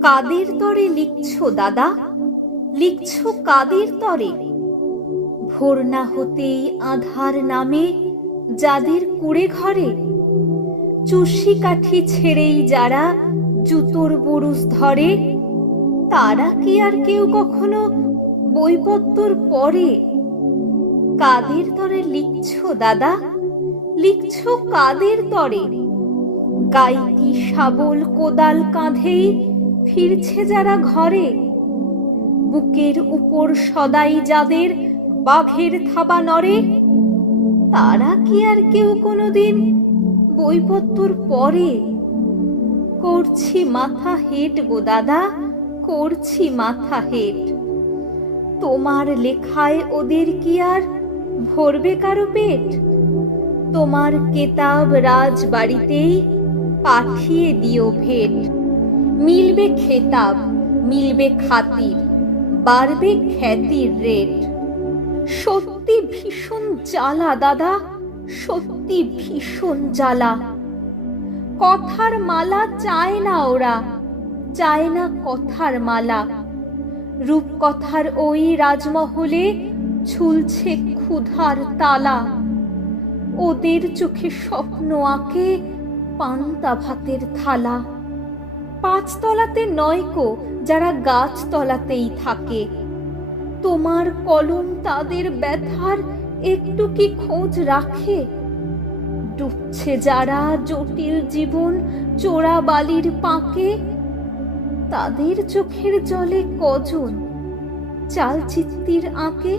কাদের তরে লিখছ দাদা? লিখছ কাদের তরে? ভোর না হতেই আধার নামে যাদের কুড়ে ঘরে। চুষি কাঠি ছেড়েই যারা জুতোর বরুস ধরে, তারা কি আর কেউ কখনো বইপত্তর পরে কাদের তরে লিখছ দাদা? লিখছ কাদের তরে? গাইতি শাবল কোদাল কাঁধেই ফিরছে যারা ঘরে। বুকের উপর সদাই যাদের বাঘের থাবা নড়ে, তারা কি আর কেউ কোনোদিন বইপত্তর পরে? করছি মাথা হেট গো দাদা, করছি মাথা হেট। তোমার লেখায় ওদের কি আর ভরবে কারও পেট? তোমার কেতাব রাজবাড়িতেই পাঠিয়ে দিও ভেট। মিলবে খেতাব, মিলবে খাতির, বাড়বে খ্যাতির রেট। সত্যি ভীষণ জ্বালা, দাদা, সত্যি ভীষণ জ্বালা। কথার মালা চায় না ওরা, চায় না কথার মালা। রূপকথার ওই রাজমহলে ঝুলছে ক্ষুধার তালা। ওদের চোখে স্বপ্ন আঁকে পান্তা ভাতের থালা। পাঁচতলাতে নয়কো যারা গাছতলাতেই থাকে। তোমার কলম তাদের ব্যথার একটু কি খোঁজ রাখে? ডুবছে যারা জটিল জীবন চোরা বালির পাকে, তাদের চোখের জলে কজন? চালচিত্তির আঁকে?